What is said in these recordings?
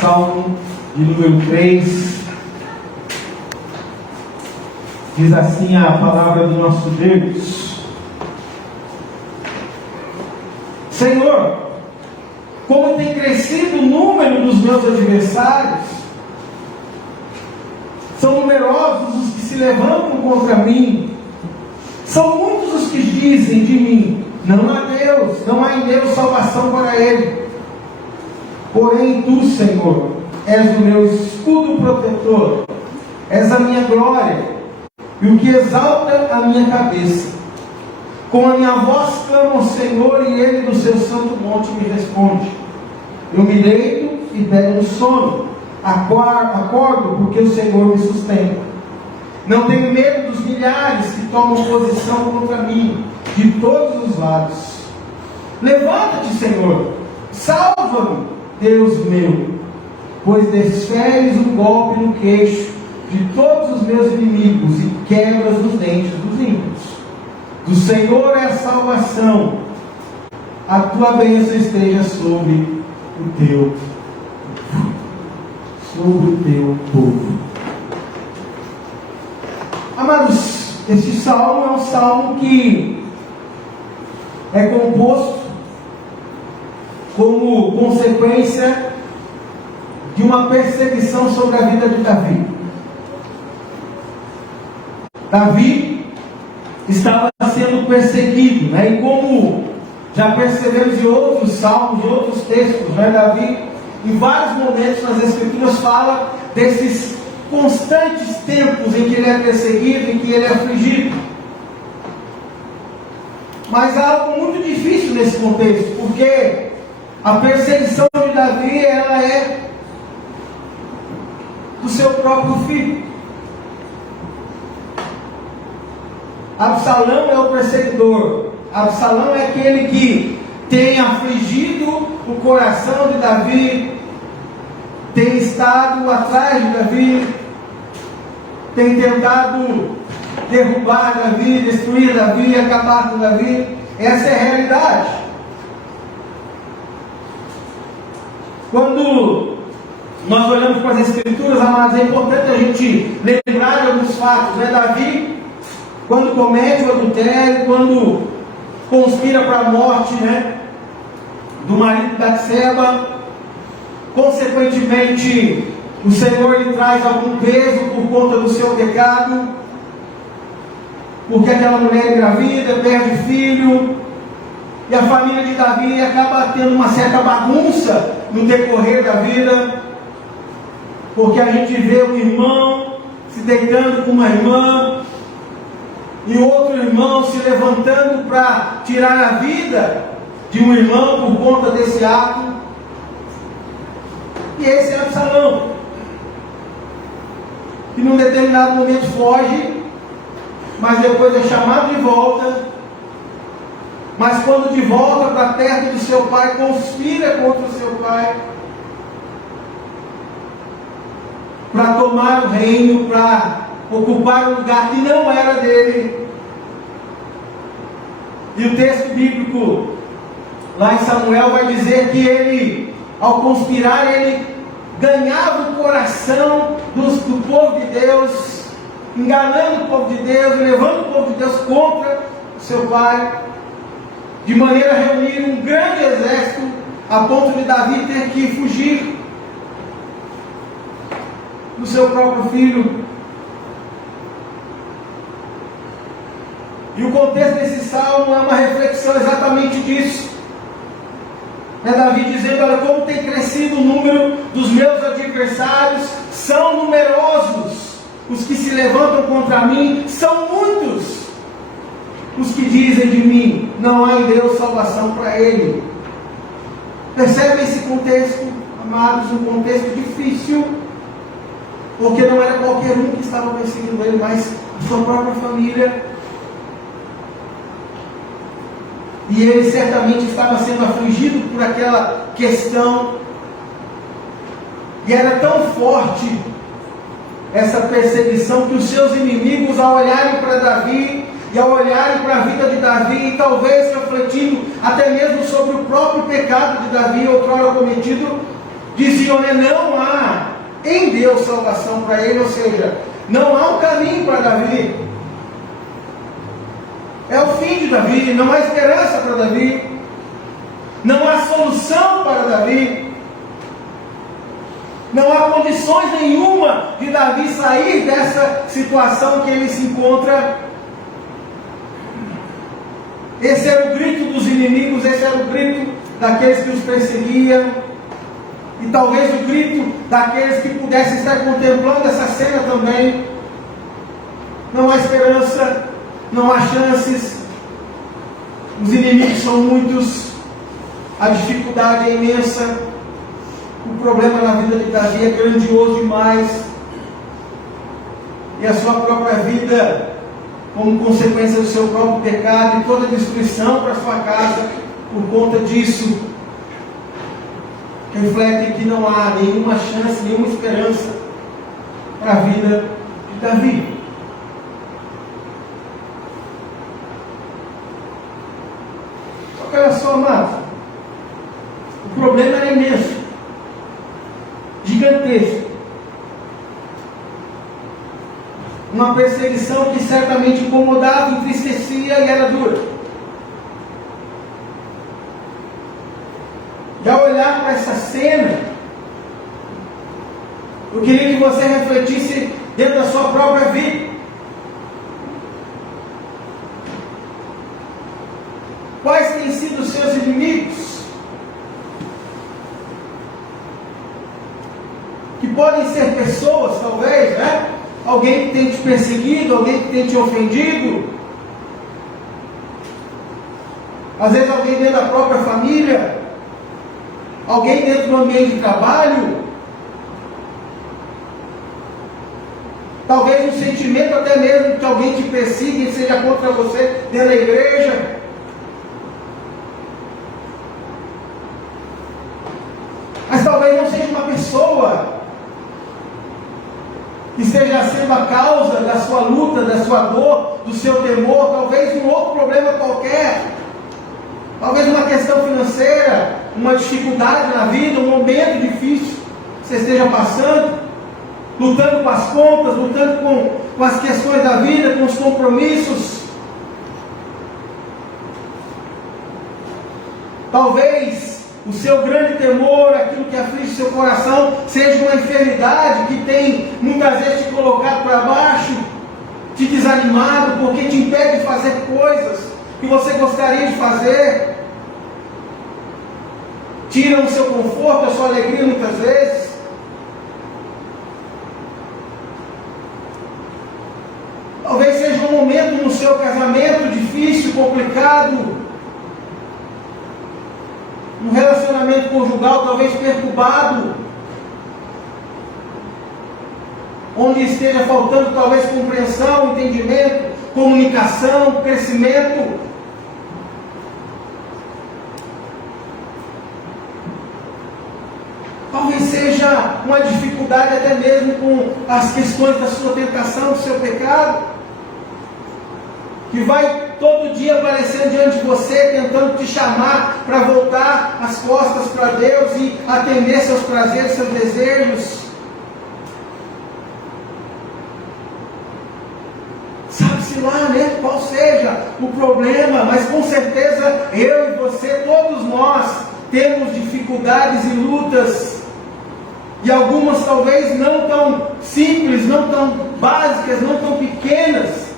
Salmo de número 3. Diz assim a palavra do nosso Deus: Senhor, como tem crescido o número dos meus adversários, são numerosos os que se levantam contra mim, são muitos os que dizem de mim: não há Deus, não há em Deus salvação para ele. Porém tu, Senhor, és o meu escudo protetor, és a minha glória e o que exalta a minha cabeça. Com a minha voz clamo ao Senhor, e Ele do seu santo monte me responde. Eu me deito e pego no sono, acordo porque o Senhor me sustenta. Não tenho medo dos milhares que tomam posição contra mim, de todos os lados. Levanta-te, Senhor, salva-me, Deus meu, pois desferes um golpe no queixo de todos os meus inimigos e quebras os dentes dos ímpios. Do Senhor é a salvação, a tua bênção esteja sobre o teu povo. Amados, este salmo é um salmo que é composto como consequência de uma perseguição sobre a vida de Davi. Davi estava sendo perseguido, e como já percebemos em outros salmos, em outros textos, Davi, em vários momentos nas Escrituras, fala desses constantes tempos em que ele é perseguido, em que ele é afligido. Mas há algo muito difícil nesse contexto, porque a perseguição de Davi, ela é do seu próprio filho. Absalão é o perseguidor. Absalão é aquele que tem afligido o coração de Davi, tem estado atrás de Davi, tem tentado derrubar Davi, destruir Davi, acabar com Davi. Essa é a realidade. Quando nós olhamos para as Escrituras, amados, é importante a gente lembrar de alguns fatos. Davi, quando comete o adultério, quando conspira para a morte do marido de Batseba, consequentemente o Senhor lhe traz algum peso por conta do seu pecado, porque aquela mulher engravida, perde filho, e a família de Davi acaba tendo uma certa bagunça no decorrer da vida, porque a gente vê um irmão se deitando com uma irmã, e outro irmão se levantando para tirar a vida de um irmão por conta desse ato. E esse é Absalão, que num determinado momento foge, mas depois é chamado de volta. Mas quando de volta para perto do seu pai, conspira contra o seu pai para tomar o reino, para ocupar o lugar que não era dele. E o texto bíblico lá em Samuel vai dizer que ele, ao conspirar, ele ganhava o coração do povo de Deus, enganando o povo de Deus, levando o povo de Deus contra o seu pai, de maneira a reunir um grande exército, a ponto de Davi ter que fugir do seu próprio filho. E o contexto desse salmo é uma reflexão exatamente disso. É Davi dizendo: olha, como tem crescido o número dos meus adversários, são numerosos os que se levantam contra mim, são muitos os que dizem de mim: não há em Deus salvação para ele. Percebe esse contexto, amados? Um contexto difícil, porque não era qualquer um que estava perseguindo ele, mas a sua própria família. E ele certamente estava sendo afligido por aquela questão. E era tão forte essa perseguição que os seus inimigos, ao olharem para Davi e ao olharem para a vida de Davi, e talvez refletindo até mesmo sobre o próprio pecado de Davi, outrora cometido, diziam, né, não há em Deus salvação para ele, ou seja, não há um caminho para Davi. É o fim de Davi, não há esperança para Davi, não há solução para Davi, não há condições nenhuma de Davi sair dessa situação que ele se encontra. Esse era o grito dos inimigos, esse era o grito daqueles que os perseguiam, e talvez o grito daqueles que pudessem estar contemplando essa cena também. Não há esperança, não há chances, os inimigos são muitos, a dificuldade é imensa, o problema na vida de Davi é grandioso demais, e a sua própria vida, como consequência do seu próprio pecado, e toda a destruição para sua casa, por conta disso, refletem que não há nenhuma chance, nenhuma esperança para a vida de Davi. Só que olha só, amados, o problema era imenso, gigantesco. Uma perseguição que certamente incomodava, entristecia e era dura. E ao olhar para essa cena, eu queria que você refletisse dentro da sua própria vida. Quais têm sido os seus inimigos? Que podem ser pessoas, talvez, né? Alguém que tem te perseguido, alguém que tem te ofendido. Às vezes alguém dentro da própria família, alguém dentro do ambiente de trabalho, talvez um sentimento até mesmo de que alguém te persiga e seja contra você dentro da igreja. Mas talvez não seja uma pessoa que esteja sendo a causa da sua luta, da sua dor, do seu temor, talvez um outro problema qualquer, talvez uma questão financeira, uma dificuldade na vida, um momento difícil que você esteja passando, lutando com as contas, lutando com as questões da vida, com os compromissos. Talvez o seu grande temor, aquilo que aflige seu coração, seja uma enfermidade que tem muitas vezes te colocado para baixo, te desanimado, porque te impede de fazer coisas que você gostaria de fazer. Tira o seu conforto, a sua alegria muitas vezes. Talvez seja um momento no seu casamento difícil, complicado, um relacionamento conjugal talvez perturbado, onde esteja faltando talvez compreensão, entendimento, comunicação, crescimento. Talvez seja uma dificuldade até mesmo com as questões da sua tentação, do seu pecado, que vai todo dia aparecendo diante de você, tentando te chamar para voltar as costas para Deus e atender seus prazeres, seus desejos. Sabe-se lá, né, qual seja o problema, mas com certeza eu e você, todos nós, temos dificuldades e lutas, e algumas talvez não tão simples, não tão básicas, não tão pequenas.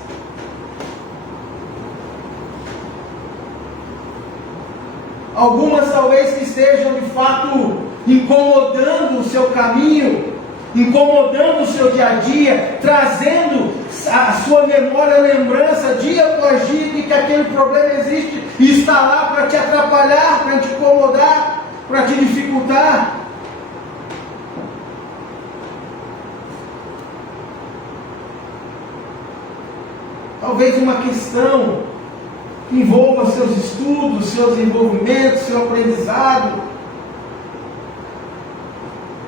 Algumas talvez que estejam de fato incomodando o seu caminho, incomodando o seu dia a dia, trazendo a sua memória, a lembrança, dia após dia, de que aquele problema existe e está lá para te atrapalhar, para te incomodar, para te dificultar. Talvez uma questão que envolva seus estudos, seus desenvolvimentos, seu aprendizado.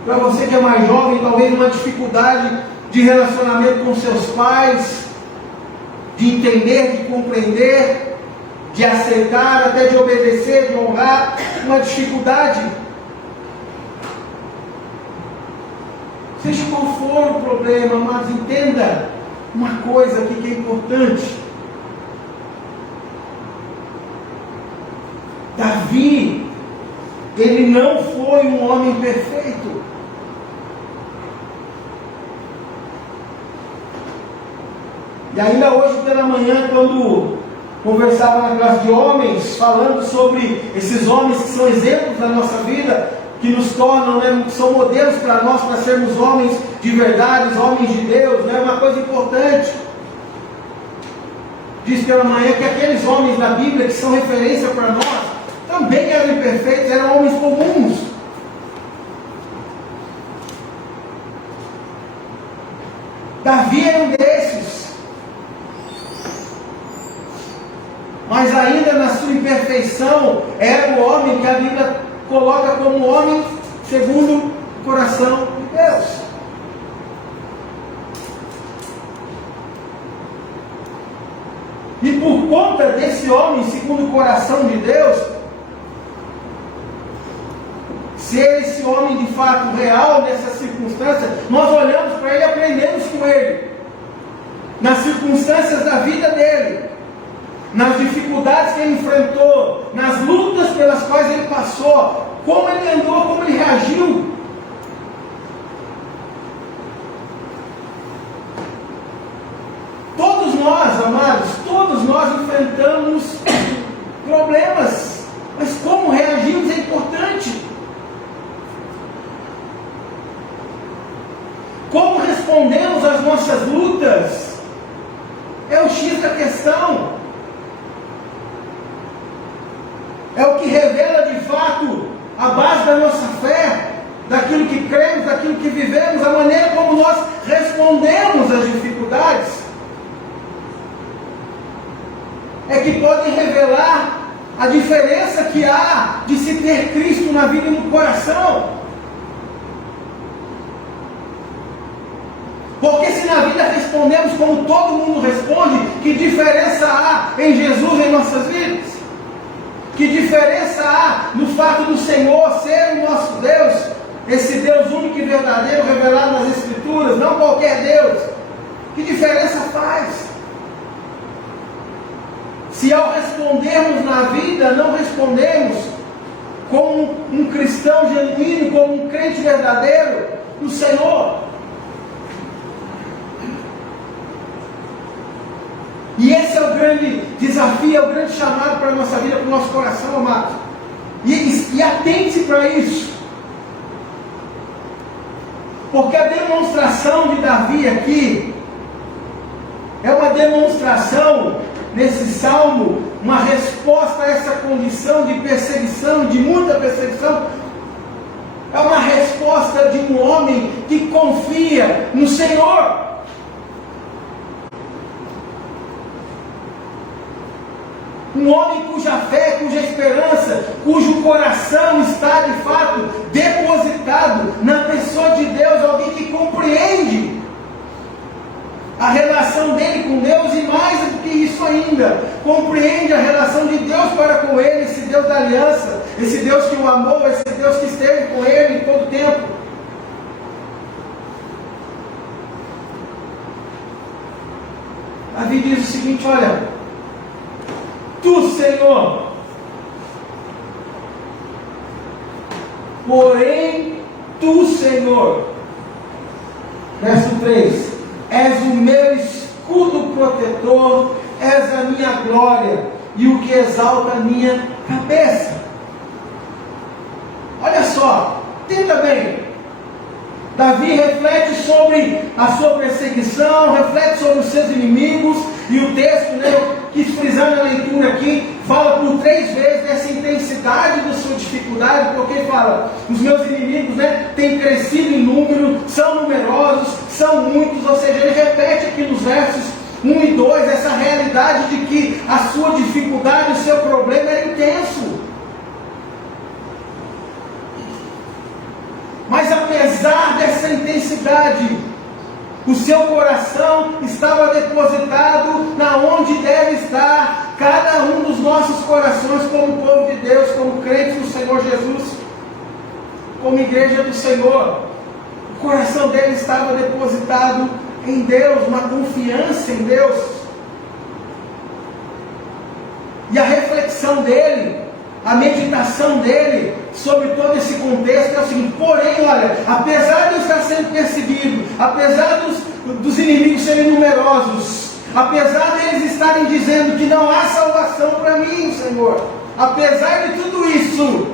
Para você que é mais jovem, talvez uma dificuldade de relacionamento com seus pais, de entender, de compreender, de aceitar, até de obedecer, de honrar, uma dificuldade. Seja qual for o problema, mas entenda uma coisa aqui que é importante. Davi, ele não foi um homem perfeito. E ainda hoje pela manhã, quando conversava na classe de homens, falando sobre esses homens que são exemplos da nossa vida, que nos tornam, né, são modelos para nós, para sermos homens de verdade, homens de Deus, né, uma coisa importante. Diz pela manhã que aqueles homens da Bíblia que são referência para nós, também eram imperfeitos, eram homens comuns. Davi era um desses. Mas ainda na sua imperfeição, era o homem que a Bíblia coloca como homem segundo o coração de Deus. E por conta desse homem segundo o coração de Deus, ser esse homem de fato real nessa circunstância, nós olhamos para ele e aprendemos com ele, nas circunstâncias da vida dele, nas dificuldades que ele enfrentou, nas lutas pelas quais ele passou, como ele andou, como ele reagiu. Todos nós, amados, todos nós enfrentamos problemas, mas como reagimos é importante. Como respondemos às nossas lutas é o X da questão. É o que revela de fato a base da nossa fé, daquilo que cremos, daquilo que vivemos, a maneira como nós respondemos às dificuldades. É que podem revelar a diferença que há de se ter Cristo na vida e no coração. Porque se na vida respondemos como todo mundo responde, que diferença há em Jesus em nossas vidas? Que diferença há no fato do Senhor ser o nosso Deus, esse Deus único e verdadeiro revelado nas Escrituras, não qualquer Deus? Que diferença faz? Se ao respondermos na vida, não respondemos como um cristão genuíno, como um crente verdadeiro no Senhor. E esse é o grande desafio, é o grande chamado para a nossa vida, para o nosso coração, amado. E atente para isso. Porque a demonstração de Davi aqui é uma demonstração, nesse salmo, uma resposta a essa condição de perseguição, de muita perseguição. É uma resposta de um homem que confia no Senhor. Um homem cuja fé, cuja esperança, cujo coração está de fato depositado na pessoa de Deus, alguém que compreende a relação dele com Deus e mais do que isso ainda, compreende a relação de Deus para com ele, esse Deus da aliança, esse Deus que o amou, esse Deus que esteve com ele em todo o tempo. Davi diz o seguinte: olha, Tu, Senhor, porém, Tu, Senhor, verso 3, és o meu escudo protetor, és a minha glória e o que exalta a minha cabeça. Olha só, tenta bem. Davi reflete sobre a sua perseguição, reflete sobre os seus inimigos, e o texto, né, quis frisar na leitura aqui, fala por 3 vezes dessa intensidade da sua dificuldade, porque fala, os meus inimigos, né, têm crescido em número, são numerosos, são muitos, ou seja, ele repete aqui nos versos 1 e 2, essa realidade de que a sua dificuldade, o seu problema era intenso. Mas apesar dessa intensidade, o seu coração estava depositado na onde deve estar cada um dos nossos corações como povo de Deus, como crentes do Senhor Jesus, como igreja do Senhor. O coração dele estava depositado em Deus, uma confiança em Deus. E a reflexão dele, a meditação dele sobre todo esse contexto é o seguinte: porém, olha, apesar de eu estar sendo perseguido, apesar dos inimigos serem numerosos, apesar deles estarem dizendo que não há salvação para mim, Senhor, apesar de tudo isso,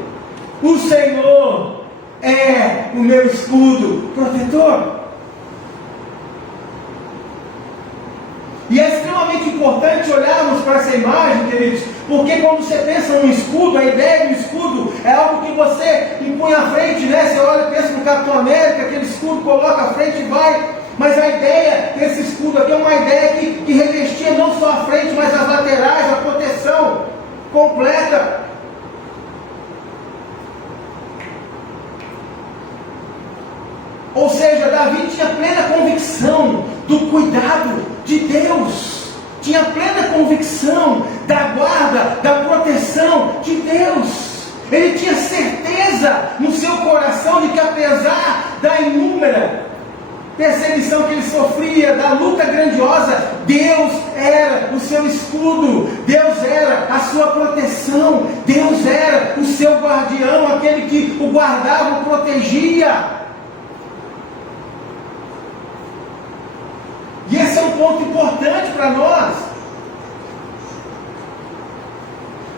o Senhor é o meu escudo protetor. E é extremamente importante olharmos para essa imagem, queridos, porque quando você pensa num escudo, a ideia do escudo é algo que você impõe à frente, né? Você olha e pensa no Capitão América, aquele escudo, coloca à frente e vai. Mas a ideia desse escudo aqui é uma ideia que revestia não só a frente, mas as laterais, a proteção completa. Ou seja, Davi tinha plena convicção do cuidado de Deus, tinha plena convicção da guarda, da proteção de Deus. Ele tinha certeza no seu coração de que, apesar da inúmera perseguição que ele sofria, da luta grandiosa, Deus era o seu escudo, Deus era a sua proteção, Deus era o seu guardião, aquele que o guardava, o protegia. E esse é um ponto importante para nós.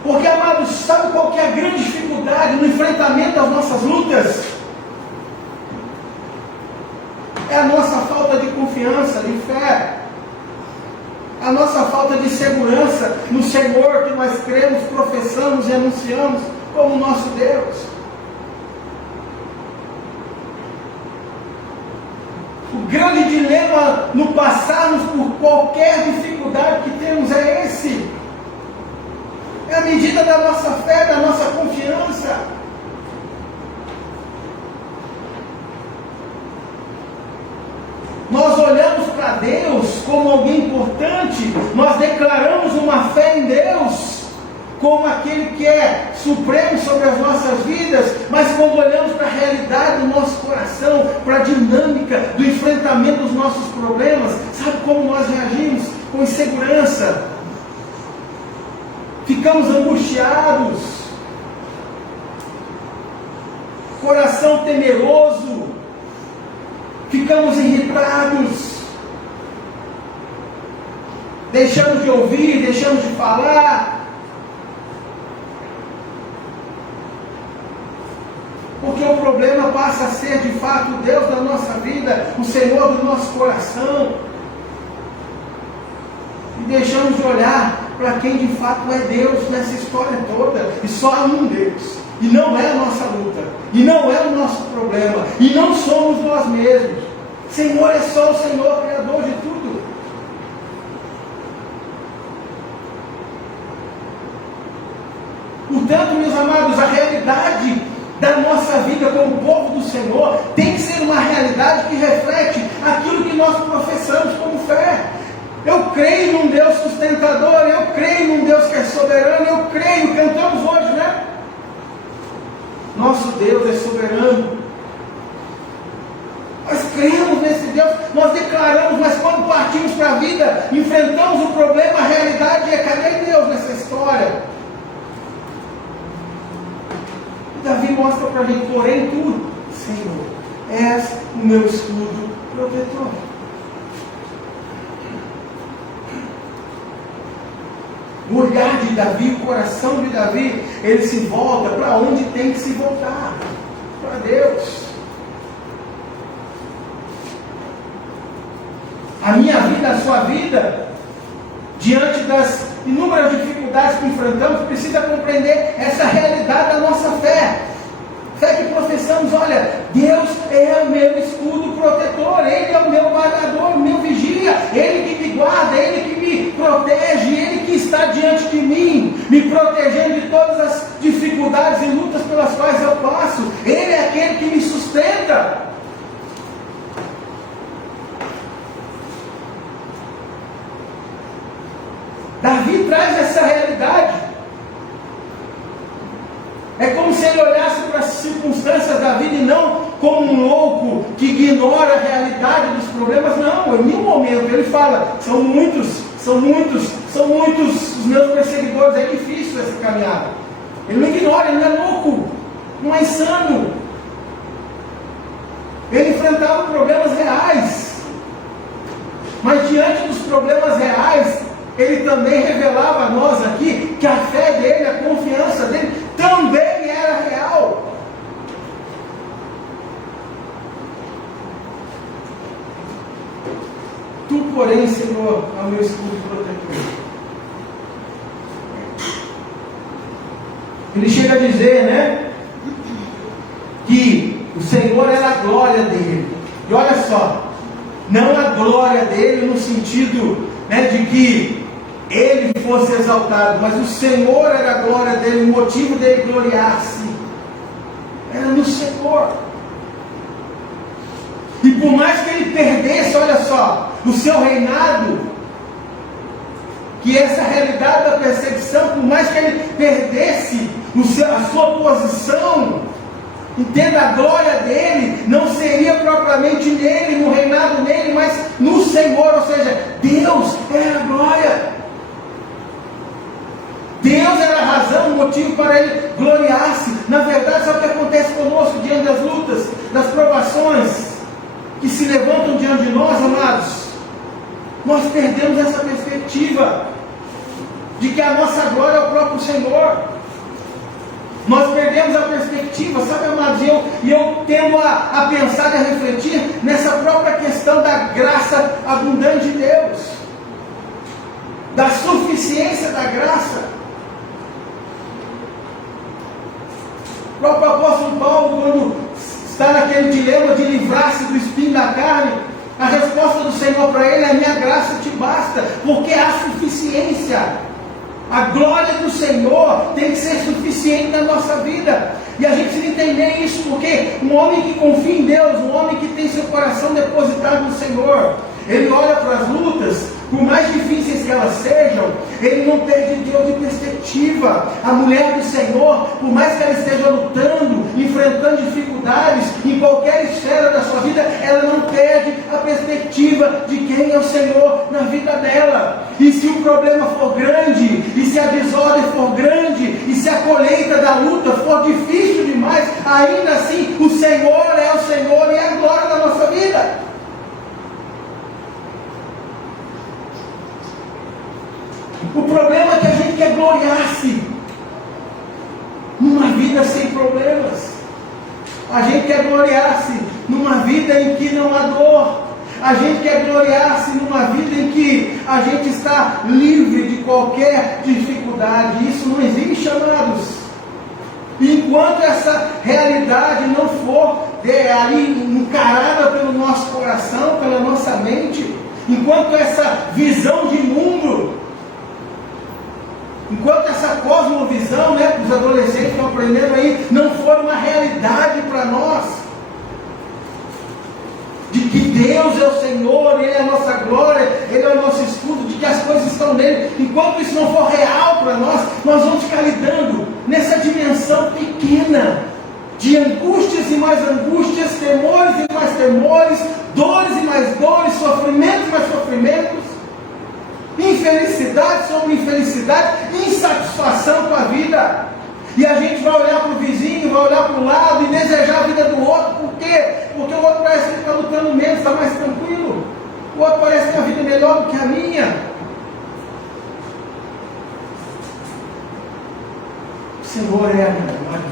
Porque, amados, sabe qual que é a grande dificuldade no enfrentamento às nossas lutas? É a nossa falta de confiança, de fé. A nossa falta de segurança no Senhor que nós cremos, professamos e anunciamos como nosso Deus. O grande dilema no passarmos por qualquer dificuldade que temos é esse. É a medida da nossa fé, da nossa confiança. Nós olhamos para Deus como alguém importante, nós declaramos uma fé em Deus como aquele que é supremo sobre as nossas vidas, mas quando olhamos para a realidade do nosso coração, para a dinâmica do enfrentamento dos nossos problemas, sabe como nós reagimos? Com insegurança, ficamos angustiados, coração temeroso, ficamos irritados, deixamos de ouvir, deixamos de falar, porque o problema passa a ser de fato o Deus da nossa vida, o Senhor do nosso coração, e deixamos de olhar para quem de fato é Deus nessa história toda, e só há um Deus, e não é a nossa luta, e não é o nosso problema, e não somos nós mesmos. Senhor é só o Senhor, Criador de tudo. Portanto, meus amados, a realidade da nossa vida como povo do Senhor tem que ser uma realidade que reflete aquilo que nós professamos como fé. Eu creio num Deus sustentador, eu creio num Deus que é soberano, eu creio, cantamos hoje, né? Nosso Deus é soberano. Nós cremos nesse Deus, nós declaramos, mas quando partimos para a vida, enfrentamos o problema, a realidade é: cadê Deus nessa história? E Davi mostra para a gente: porém tu, Senhor, és o meu escudo protetor. O olhar de Davi, o coração de Davi, ele se volta para onde tem que se voltar, para Deus. A minha vida, a sua vida, diante das inúmeras dificuldades que enfrentamos, precisa compreender essa realidade da nossa fé. Fé que professamos: olha, Deus é o meu escudo protetor, Ele é o meu guardador, o meu vigia, Ele que me guarda, Ele que me protege, Ele que está diante de mim, me protegendo de todas as dificuldades e lutas pelas quais eu passo. Ele é aquele que me sustenta. Davi traz essa realidade. É como se ele olhasse para as circunstâncias da vida e não como um louco que ignora a realidade dos problemas. Não, em nenhum momento ele fala, são muitos os meus perseguidores, é difícil essa caminhada. Ele não ignora, ele não é louco, não é insano. Ele enfrentava problemas reais, mas diante dos problemas reais, ele também revelava a nós aqui que a fé dele, a confiança dele também era real. Tu, porém, Senhor, é o meu escudo protetor. Ele chega a dizer, né, que o Senhor era a glória dele. E olha só, não a glória dele no sentido, né, de que ele fosse exaltado, mas o Senhor era a glória dele, o motivo dele gloriar-se era no Senhor. E por mais que ele perdesse, olha só, o seu reinado, que essa realidade da perseguição, por mais que ele perdesse a sua posição, entenda, a glória dele não seria propriamente nele, no reinado nele, mas no Senhor, ou seja, Deus era a glória. Deus era a razão, o motivo para ele gloriar-se. Na verdade, sabe o que acontece conosco diante das lutas, das provações que se levantam diante de nós, amados? Nós perdemos essa perspectiva de que a nossa glória é o próprio Senhor. Nós perdemos a perspectiva, sabe, amados? E eu tendo a pensar e a refletir nessa própria questão da graça abundante de Deus, da suficiência da graça. O próprio apóstolo Paulo, quando está naquele dilema de livrar-se do espinho da carne, a resposta do Senhor para ele é: a minha graça te basta, porque há suficiência. A glória do Senhor tem que ser suficiente na nossa vida. E a gente precisa entender isso, porque um homem que confia em Deus, um homem que tem seu coração depositado no Senhor, ele olha para as lutas, por mais difíceis que elas sejam, ele não perde Deus de perspectiva. A mulher do Senhor, por mais que ela esteja lutando, enfrentando dificuldades em qualquer esfera da sua vida, ela não perde a perspectiva de quem é o Senhor na vida dela. E se o problema for grande, e se a desordem for grande, e se a colheita da luta for difícil demais, ainda assim o Senhor é o Senhor e é a glória da nossa vida. O problema é que a gente quer gloriar-se numa vida sem problemas. A gente quer gloriar-se numa vida em que não há dor. A gente quer gloriar-se numa vida em que a gente está livre de qualquer dificuldade. Isso não existe, amados. Enquanto essa realidade não for ali encarada pelo nosso coração, pela nossa mente, enquanto essa visão de mundo, enquanto essa cosmovisão, né, que os adolescentes estão aprendendo aí, não for uma realidade para nós, de que Deus é o Senhor, Ele é a nossa glória, Ele é o nosso escudo, de que as coisas estão nele, enquanto isso não for real para nós, nós vamos ficar lidando nessa dimensão pequena, de angústias e mais angústias, temores e mais temores, dores e mais dores, sofrimentos e mais sofrimentos, infelicidade sobre infelicidade, insatisfação com a vida. E a gente vai olhar para o vizinho, vai olhar para o lado e desejar a vida do outro. Por quê? Porque o outro parece que está lutando menos, está mais tranquilo. O outro parece que tem uma vida melhor do que a minha. O Senhor é a minha glória,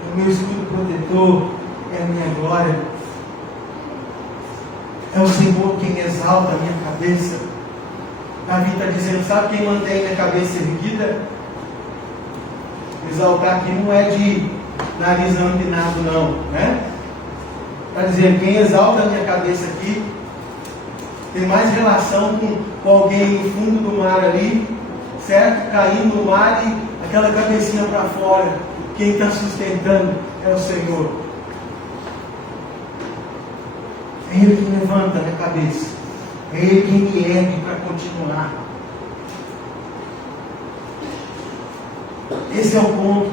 é o meu escudo protetor, é a minha glória. É o Senhor quem exalta a minha cabeça. Davi está dizendo, sabe quem mantém minha cabeça erguida? Exaltar aqui não é de narizão empinado não, né? Está dizendo, quem exalta a minha cabeça aqui tem mais relação com alguém no fundo do mar ali, certo? Caindo no mar e aquela cabecinha para fora. Quem está sustentando é o Senhor. É Ele que levanta a minha cabeça. É Ele quem me ergue para continuar. Esse é o ponto.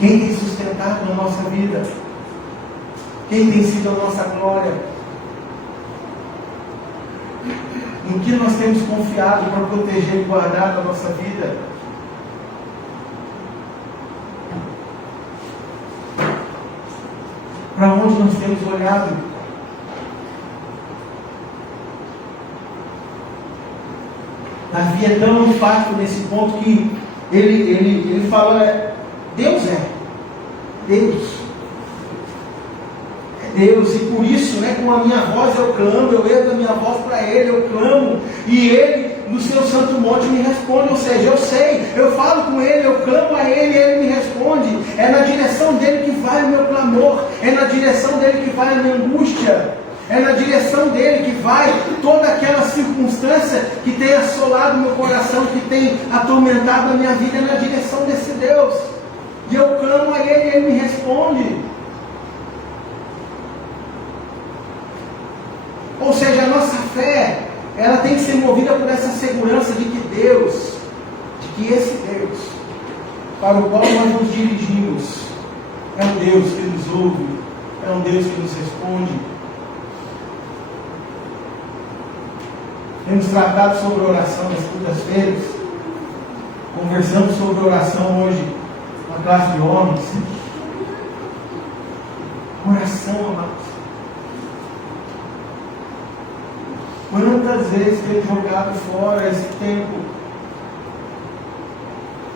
Quem tem sustentado a nossa vida? Quem tem sido a nossa glória? Em que nós temos confiado para proteger e guardar a nossa vida? Para onde nós temos olhado? Davi é tão enfático nesse ponto que ele fala, Deus é Deus. É Deus, e por isso, com a minha voz eu clamo, eu ergo a minha voz para Ele, eu clamo, e Ele, no seu santo monte, me responde. Ou seja, eu sei, eu falo com Ele, eu clamo a Ele, e Ele me responde. É na direção dEle que vai o meu clamor, é na direção dEle que vai a minha angústia, é na direção dEle que vai toda aquela circunstância que tem assolado meu coração, que tem atormentado a minha vida, é na direção desse Deus. E eu clamo a Ele e Ele me responde. Ou seja, a nossa fé, ela tem que ser movida por essa segurança de que Deus, de que esse Deus, para o qual nós nos dirigimos, é um Deus que nos ouve, é um Deus que nos responde. Temos tratado sobre oração nas quintas-feiras, conversamos sobre oração hoje na classe de homens. Oração, amados. Quantas vezes temos jogado fora esse tempo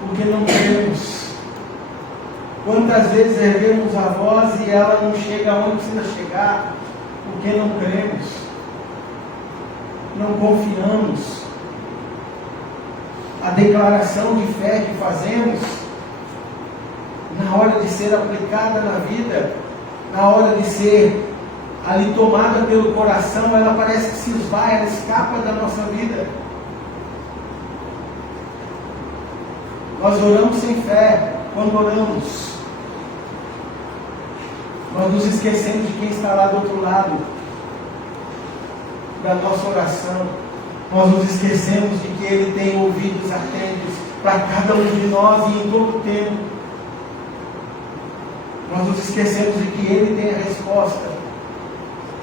porque não queremos? Quantas vezes erguemos a voz e ela não chega onde precisa chegar porque não queremos, não confiamos? A declaração de fé que fazemos, na hora de ser aplicada na vida, na hora de ser ali tomada pelo coração, ela parece que se esvai, ela escapa da nossa vida. Nós oramos sem fé. Quando oramos, nós nos esquecemos de quem está lá do outro lado da nossa oração. Nós nos esquecemos de que Ele tem ouvidos atentos para cada um de nós e em todo o tempo. Nós nos esquecemos de que Ele tem a resposta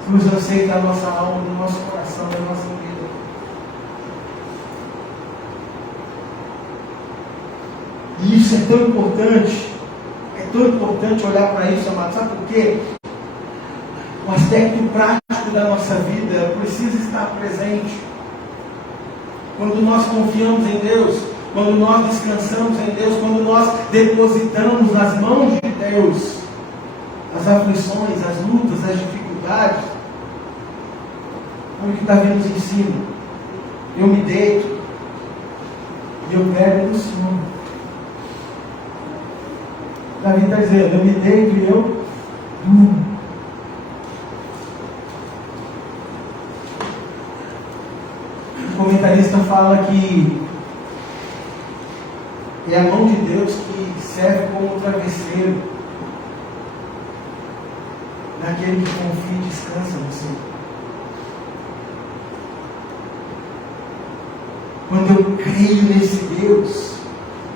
para os anseios da nossa alma, do nosso coração, da nossa vida. E isso é tão importante olhar para isso, amado. Sabe por quê? O aspecto prático da nossa vida precisa estar presente. Quando nós confiamos em Deus, quando nós descansamos em Deus, quando nós depositamos nas mãos de Deus as aflições, as lutas, as dificuldades, olha o que Davi nos ensina. Eu me deito e eu pego no Senhor. Davi está dizendo, eu me deito e eu durmo. O comentarista fala que é a mão de Deus que serve como travesseiro naquele que confia e descansa no Senhor. Quando eu creio nesse Deus,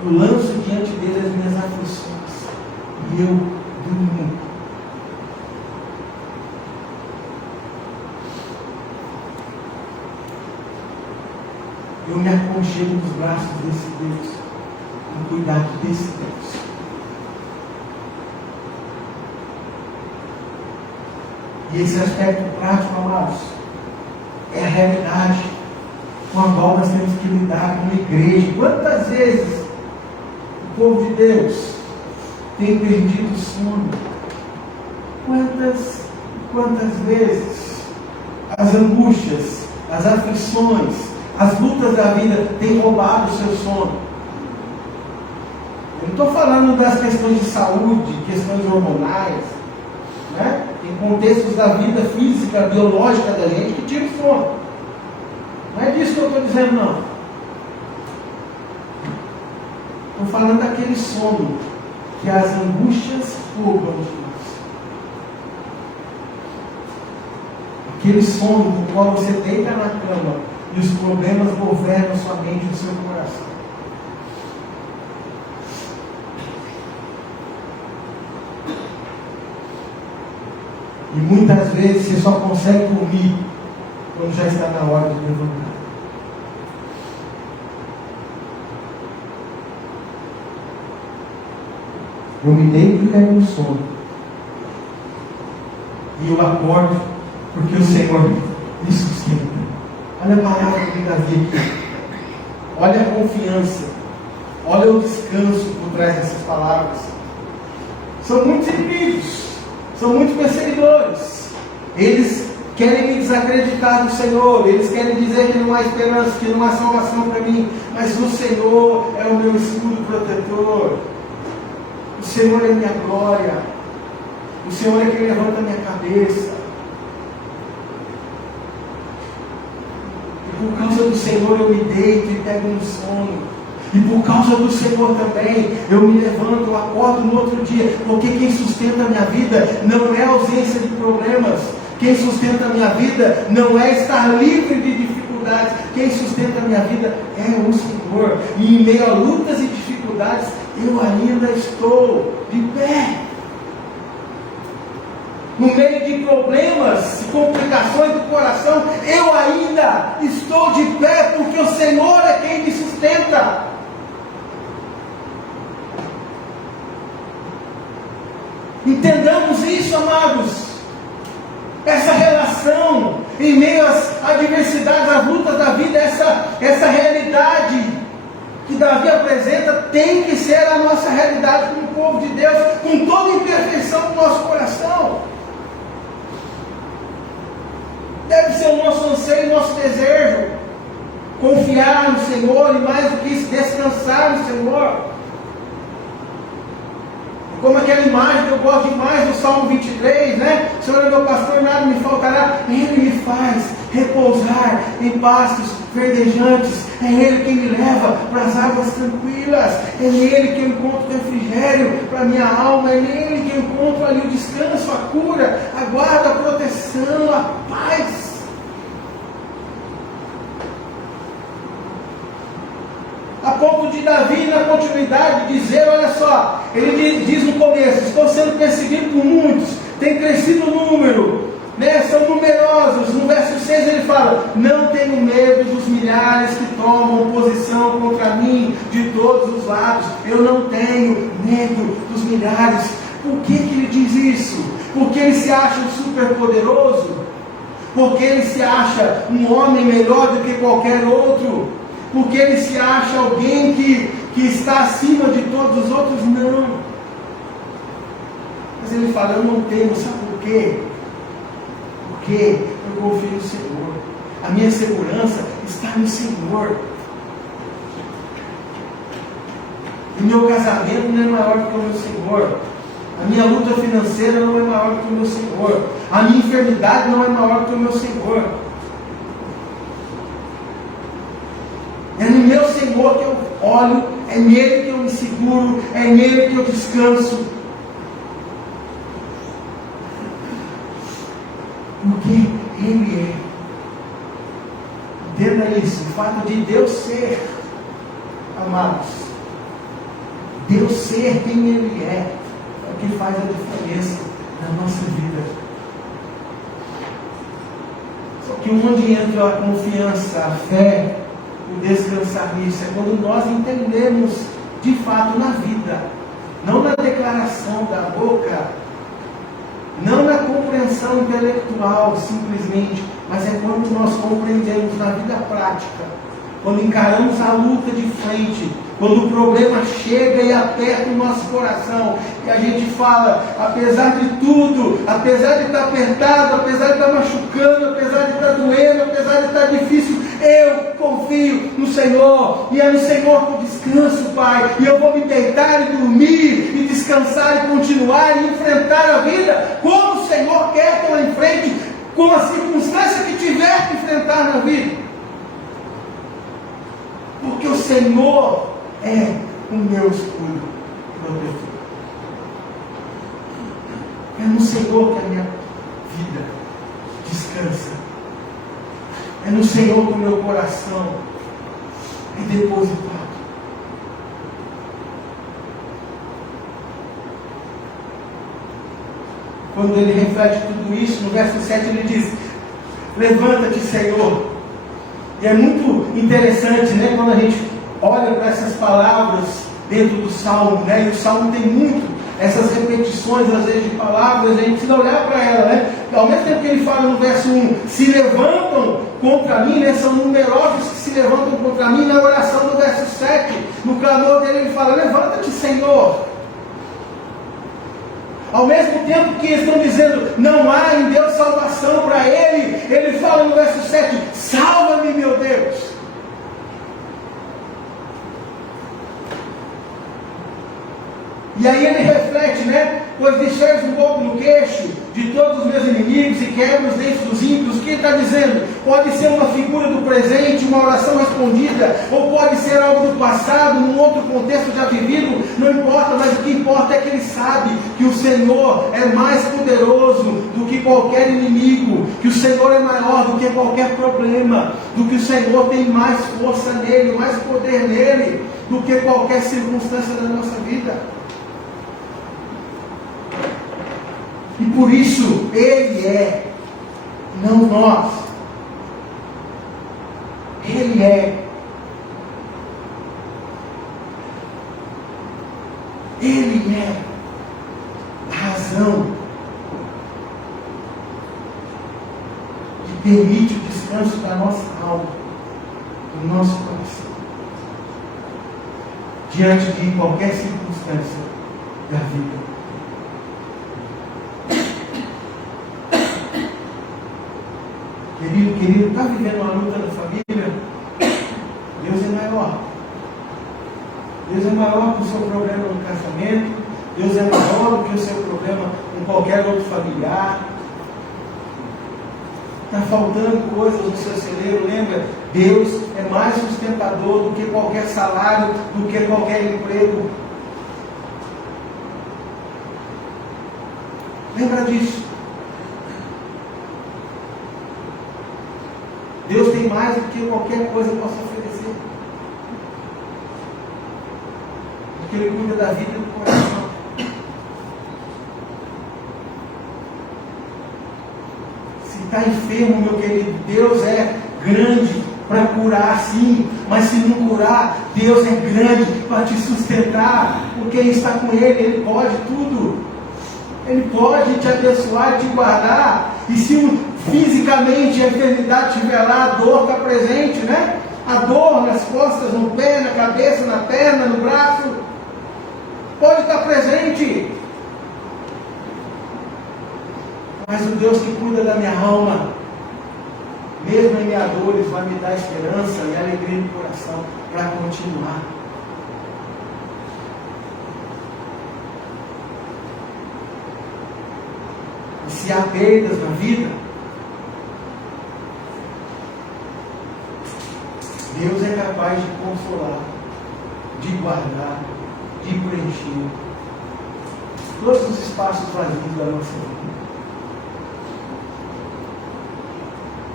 eu lanço diante dele as minhas aflições e eu durmo. Eu me aconchego nos braços desse Deus, no cuidado desse Deus. E esse aspecto prático, amados, é a realidade com a qual nós temos que lidar como igreja. Quantas vezes o povo de Deus tem perdido o sono? Quantas vezes as angústias, as aflições, as lutas da vida têm roubado o seu sono? Eu não estou falando das questões de saúde, questões hormonais, né? Tem contextos da vida física, biológica da gente que tira o sono. Não é disso que eu estou dizendo, não. Estou falando daquele sono que as angústias roubam de nós. Aquele sono no qual você deita na cama e os problemas governam sua mente e o seu coração. E muitas vezes você só consegue dormir quando já está na hora de levantar. Eu me deito e caio no sono. E eu acordo porque o Senhor me sustenta. Olha a palavra de Davi aqui. Olha a confiança. Olha o descanso por trás dessas palavras. São muitos inimigos. São muitos perseguidores. Eles querem me desacreditar do Senhor. Eles querem dizer que não há esperança, que não há salvação para mim. Mas o Senhor é o meu escudo protetor. O Senhor é minha glória. O Senhor é quem levanta a minha cabeça. E por causa do Senhor eu me deito e pego um sono. E por causa do Senhor também, eu me levanto, eu acordo no outro dia. Porque quem sustenta a minha vida não é a ausência de problemas. Quem sustenta a minha vida não é estar livre de dificuldades. Quem sustenta a minha vida é o Senhor. E em meio a lutas e dificuldades, eu ainda estou de pé. No meio de problemas e complicações do coração, eu ainda estou de pé, porque o Senhor é quem me sustenta. Entendamos isso, amados. Essa relação em meio às adversidades, às lutas da vida, essa realidade que Davi apresenta tem que ser a nossa realidade como povo de Deus, com toda a imperfeição do nosso coração. Deve ser o nosso anseio, o nosso desejo, confiar no Senhor e mais do que isso, descansar no Senhor. Como aquela imagem que eu gosto demais do Salmo 23, né? O Senhor é meu pastor, nada me faltará. Ele me faz repousar em pastos verdejantes. É Ele quem me leva para as águas tranquilas. É nele que eu encontro refrigério para a minha alma. É nele que eu encontro ali o descanso, a cura, a guarda, a proteção, a paz. A ponto de Davi, na continuidade, dizer, olha só, ele diz no começo, estou sendo perseguido por muitos, tem crescido o número, né, são numerosos. No verso 6 ele fala, não tenho medo dos milhares que tomam posição contra mim de todos os lados. Eu não tenho medo dos milhares. Por que ele diz isso? Porque ele se acha um super poderoso? Porque ele se acha um homem melhor do que qualquer outro? Porque ele se acha alguém que está acima de todos os outros? Não. Mas ele fala, eu não tenho, sabe por quê? Porque eu confio no Senhor. A minha segurança está no Senhor. O meu casamento não é maior do que o meu Senhor. A minha luta financeira não é maior do que o meu Senhor. A minha enfermidade não é maior do que o meu Senhor. É no meu Senhor que eu olho, é nele que eu me seguro, é nele que eu descanso. Porque Ele é. Entenda isso, o fato de Deus ser, amados, Deus ser quem Ele é o que faz a diferença na nossa vida. Só que onde entra a confiança, a fé, o descansar nisso, é quando nós entendemos de fato na vida, não na declaração da boca, não na compreensão intelectual simplesmente, mas é quando nós compreendemos na vida prática, quando encaramos a luta de frente, quando o problema chega e aperta o nosso coração, e a gente fala, apesar de tudo, apesar de estar apertado, apesar de estar machucando, apesar de estar doendo, apesar de estar difícil, eu confio no Senhor, e é no Senhor que eu descanso, Pai, e eu vou me deitar e dormir, e descansar e continuar, e enfrentar a vida, como o Senhor quer que eu enfrente, com a circunstância que tiver que enfrentar na vida. Porque o Senhor é o meu escudo protetor. É no Senhor que a minha vida descansa. É no Senhor que o meu coração é depositado. quando ele reflete tudo isso, no verso 7 ele diz: levanta-te, Senhor. E é muito interessante, né, quando a gente olha para essas palavras dentro do Salmo, né, e o Salmo tem muito essas repetições, às vezes, de palavras, a gente precisa olhar para ela, né? Ao mesmo tempo que ele fala no verso 1, se levantam contra mim, né? São numerosos que se levantam contra mim. Na oração do verso 7, no clamor dele, ele fala: levanta-te, Senhor. Ao mesmo tempo que eles estão dizendo, não há em Deus salvação para ele, ele fala no verso 7, salva-me, meu Deus. E aí ele reflete, né? Pois deixares um pouco no queixo de todos os meus inimigos e quebra os dentes dos ímpios. O que ele está dizendo? Pode ser uma figura do presente, uma oração respondida, ou pode ser algo do passado, num outro contexto já vivido, não importa, mas o que importa é que ele sabe que o Senhor é mais poderoso do que qualquer inimigo, que o Senhor é maior do que qualquer problema, do que o Senhor tem mais força nele, mais poder nele, do que qualquer circunstância da nossa vida. E por isso, Ele é, não nós. Ele é. Ele é a razão que permite o descanso da nossa alma, do nosso coração, diante de qualquer circunstância da vida. Querido, está vivendo uma luta na família? Deus é maior. Deus é maior que o seu problema no casamento. Deus é maior do que o seu problema com qualquer outro familiar. Está faltando coisas no seu celeiro, lembra? Deus é mais sustentador do que qualquer salário, do que qualquer emprego. Lembra disso? Deus tem mais do que qualquer coisa possa oferecer. Porque Ele cuida da vida e do coração. Se está enfermo, meu querido, Deus é grande para curar, sim. Mas se não curar, Deus é grande para te sustentar. Porque Ele está com Ele, Ele pode tudo. Ele pode te abençoar e te guardar. E se fisicamente a enfermidade estiver lá, a dor está presente, né? A dor nas costas, no pé, na cabeça, na perna, no braço, pode estar presente. Mas o Deus que cuida da minha alma, mesmo em minhas dores, vai me dar esperança e alegria no coração para continuar. E se há perdas na vida, Deus é capaz de consolar, de guardar, de preencher todos os espaços vazios da nossa vida.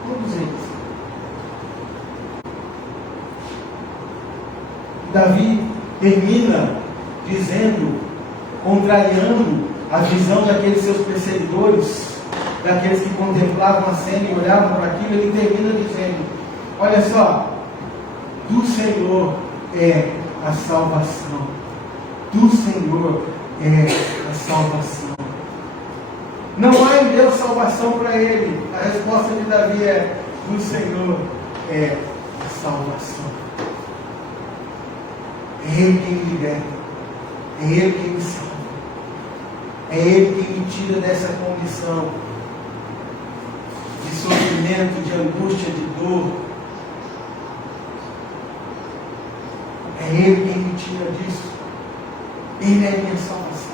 Todos eles. Davi termina dizendo, contrariando a visão daqueles seus perseguidores, daqueles que contemplavam a cena e olhavam para aquilo, ele termina dizendo, olha só, do Senhor é a salvação. Do Senhor é a salvação. Não há em Deus salvação para ele. A resposta de Davi é: do Senhor é a salvação. É Ele quem me liberta. É Ele quem me salva. É Ele quem me tira dessa condição de sofrimento, de angústia, de dor. É Ele quem me tira disso. Ele é a minha salvação.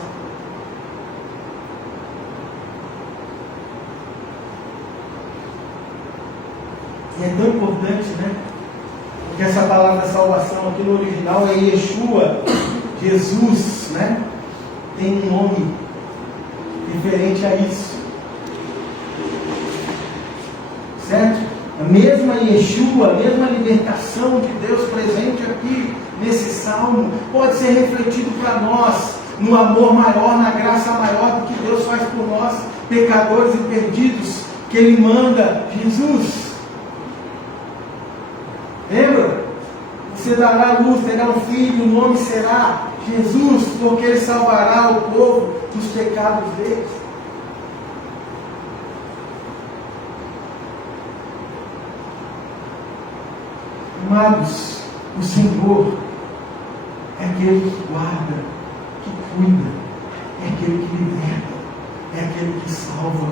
E é tão importante, né? Porque essa palavra salvação aqui no original é Yeshua, Jesus, né? Tem um nome diferente a isso. Certo? A mesma Yeshua, a mesma libertação de Deus presente aqui nesse salmo, pode ser refletido para nós, no amor maior, na graça maior do que Deus faz por nós, pecadores e perdidos, que Ele manda Jesus. Lembra? Você dará luz, terá um filho, o nome será Jesus, porque Ele salvará o povo dos pecados deles. Amados, o Senhor é aquele que guarda, que cuida, é aquele que liberta, é aquele que salva.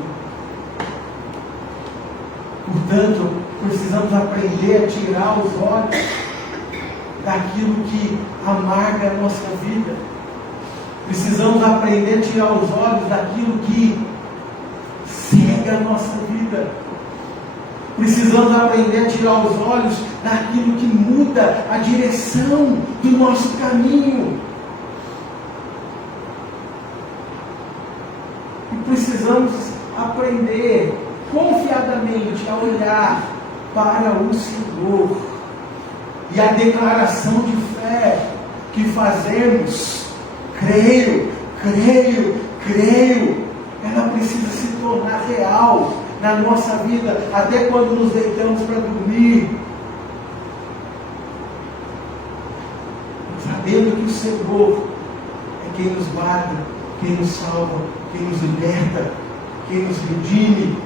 Portanto, precisamos aprender a tirar os olhos daquilo que amarga a nossa vida. Precisamos aprender a tirar os olhos daquilo que cega a nossa vida. Precisamos aprender a tirar os olhos daquilo que muda a direção do nosso caminho. E precisamos aprender confiadamente a olhar para o Senhor. E a declaração de fé que fazemos, creio, ela precisa se tornar real na nossa vida, até quando nos deitamos para dormir, sabendo que o Senhor é quem nos guarda, quem nos salva, quem nos liberta, quem nos redime.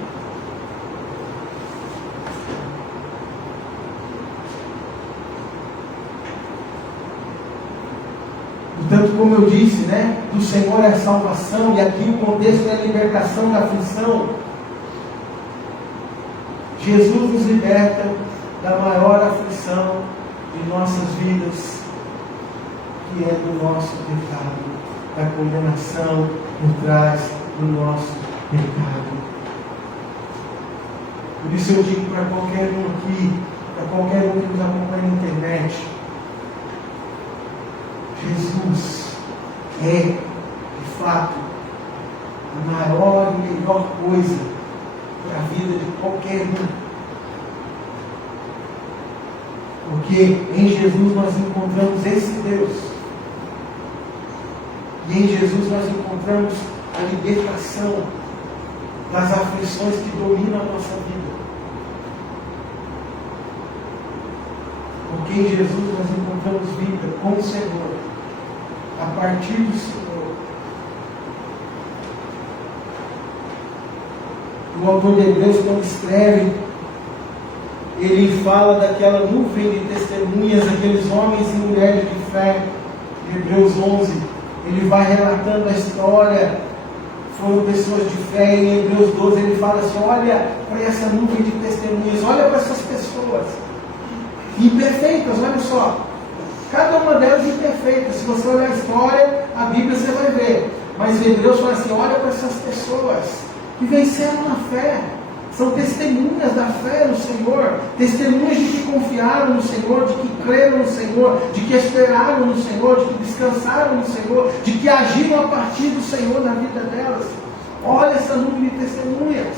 Portanto, como eu disse, do Senhor é a salvação, e aqui o contexto é a libertação da aflição. Jesus nos liberta da maior aflição de nossas vidas, que é do nosso pecado, da condenação por trás do nosso pecado. Por isso eu digo para qualquer um aqui, para qualquer um que nos acompanha na internet, Jesus é, de fato, a maior e melhor coisa para a vida de qualquer um. Porque em Jesus nós encontramos esse Deus. E em Jesus nós encontramos a libertação das aflições que dominam a nossa vida. Porque em Jesus nós encontramos vida com o Senhor, a partir do Senhor. O autor de Hebreus, quando escreve, ele fala daquela nuvem de testemunhas, aqueles homens e mulheres de fé, em Hebreus 11. Ele vai relatando a história, foram pessoas de fé. Em Hebreus 12 ele fala assim: olha para essa nuvem de testemunhas, olha para essas pessoas imperfeitas, olha só, cada uma delas imperfeita. Se você olhar a história, a Bíblia, você vai ver. Mas Hebreus fala assim: olha para essas pessoas que venceram na fé, são testemunhas da fé no Senhor, testemunhas de que confiaram no Senhor, de que creram no Senhor, de que esperaram no Senhor, de que descansaram no Senhor, de que agiram a partir do Senhor na vida delas. Olha essa nuvem de testemunhas.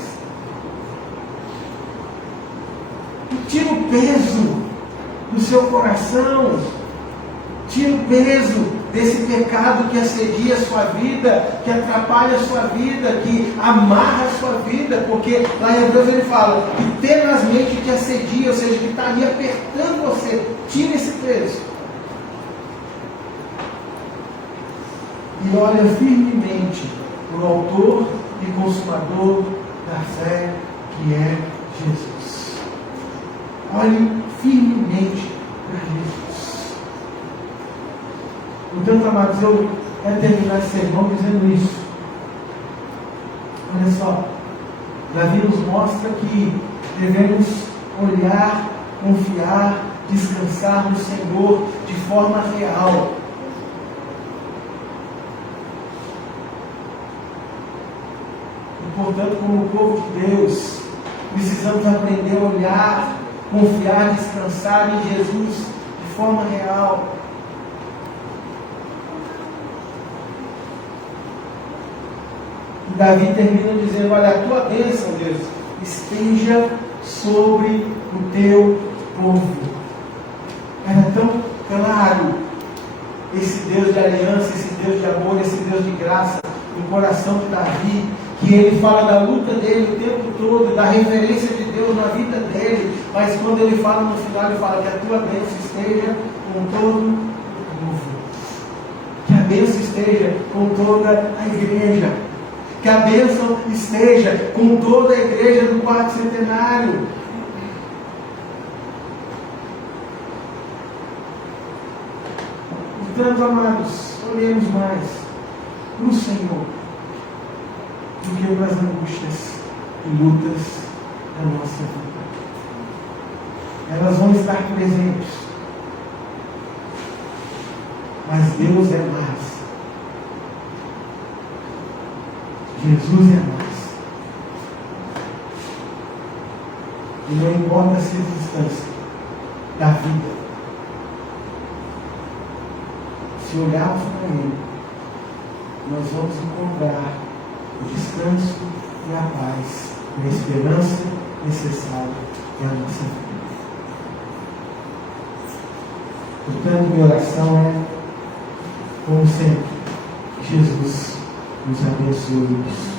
E tira o peso do seu coração, tira o peso desse pecado que assedia a sua vida, que atrapalha a sua vida, que amarra a sua vida, porque lá em Hebreus ele fala que tenazmente te assedia, ou seja, que está ali apertando você. Tira esse peso e olha firmemente para o autor e consumador da fé, que é Jesus. Olhe firmemente para Jesus. Portanto, amados, eu quero terminar esse sermão dizendo isso. Olha só, Davi nos mostra que devemos olhar, confiar, descansar no Senhor de forma real. E, portanto, como o povo de Deus, precisamos aprender a olhar, confiar, descansar em Jesus de forma real. E Davi termina dizendo: olha, a tua bênção, Deus, esteja sobre o teu povo. Era tão claro esse Deus de aliança, esse Deus de amor, esse Deus de graça, no coração de Davi, que ele fala da luta dele o tempo todo, da referência de Deus na vida dele, mas quando ele fala no final, ele fala que a tua bênção esteja com todo o povo, que a bênção esteja com toda a igreja, que a bênção esteja com toda a igreja do quarto centenário. Portanto, amados, olhemos mais para o Senhor do que para as angústias e lutas da nossa vida. Elas vão estar presentes, mas Deus é mais. Jesus é mais. E não importa a circunstância da vida, se olharmos para Ele, nós vamos encontrar o descanso e a paz, a esperança necessária à nossa vida. Portanto, minha oração é, como sempre, que Jesus nos abençoe.